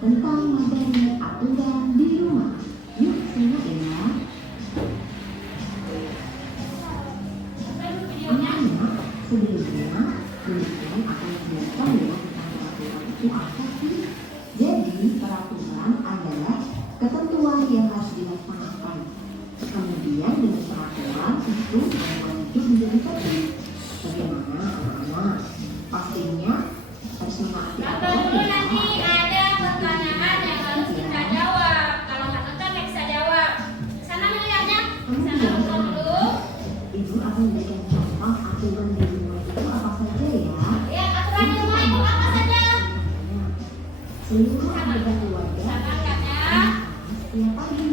tentang materi aturan di rumah. Yuk simak ya. Anak-anak, sebelumnya tulisan akan menjelaskan ya tentang peraturan itu apa sih? Jadi peraturan adalah ketentuan yang harus dilaksanakan. Kemudian dengan peraturan itu membuat hidup menjadi tertib. Bagaimana anak-anak? Pastinya harus menaati aturan ya. Nanti ada pertanyaan yang harus kita jawab. Kalau nggak nonton nggak bisa jawab. Sana melihatnya. Sana nonton dulu. Ibu akan memberikan contoh aturan di rumah itu apa saja ya? Ya, aturan di rumah itu apa saja? Seluruh anggota keluarga. Sana lihatnya. Setiap pagi.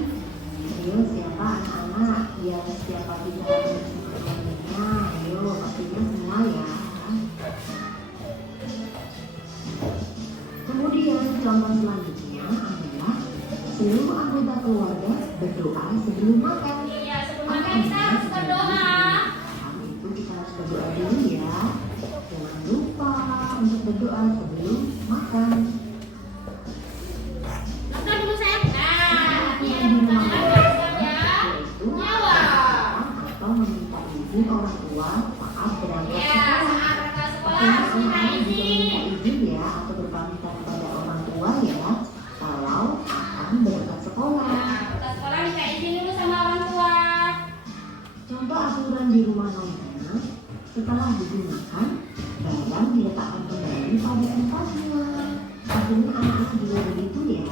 Ayo siapa anak-anak yang setiap pagi datang bersama keluarganya? Ayo pastinya semua ya. Kemudian contoh selanjutnya adalah seluruh anggota keluarga berdoa sebelum makan. Iya, sebelum makan kita harus berdoa. Hal itu kita harus berdoa dulu ya. Jangan lupa untuk berdoa sebelum makan. Nonton dulu sayang. Nah, ini ada Yang di rumah pertanyaan ya. yaitu Jawab. atau meminta izin orang tua saat berangkat Ya, sekolah. saat berangkat sekolah Pastinya harus minta anak-anak juga izin. minta izin ya atau berpamitan kepada orang tua ya kalau akan berangkat sekolah. Nah, berangkat sekolah minta izin dulu sama orang tua. Contoh aturan di rumah Nona, setelah digunakan, barang diletakkan kembali pada tempatnya. Pastinya anak-anak juga begitu ya.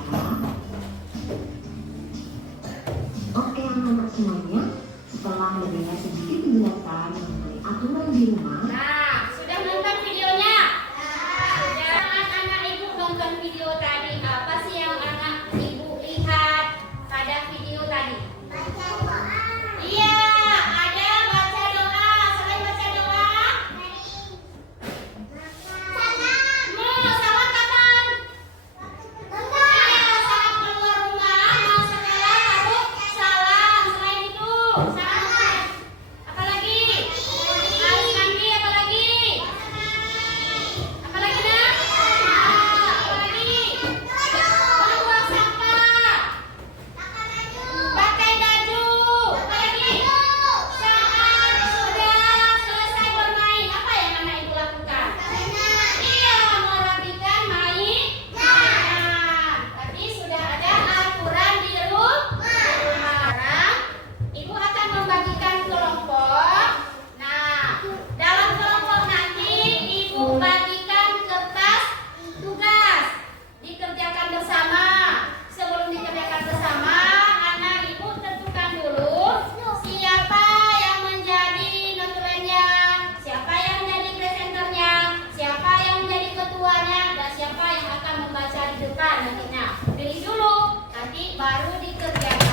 Oke anak-anak semuanya, setelah mendengar sedikit penjelasan mengenai aturan di rumah, Nah, sudah nonton videonya? Sudah. Anak-anak ibu nonton video tadi. Apa sih yang anak ibu lihat pada video tadi? Baca doa. Iya, ada baca doa. Selain baca doa, mau salat kapan? Iya, saat keluar rumah, mau sekolah harus salam. Selain itu, salam. Apalagi? Harus mandi, apalagi? Apalagi nak? Apalagi? Buang sampah. Pakai baju. Apalagi? Saat sudah selesai bermain, apa yang anak ibu lakukan? Iya, merapikan mainan. Tapi sudah ada aturan di rumah. Sekarang ibu akan membagikan kelompok. Nah, dalam kelompok nanti ibu bagikan kertas tugas dikerjakan bersama. Sebelum dikerjakan bersama, anak ibu tentukan dulu siapa yang menjadi notulennya, siapa yang menjadi presenternya, siapa yang menjadi ketuanya, dan siapa yang akan membaca di depan nantinya. Pilih dulu, nanti baru dikerjakan.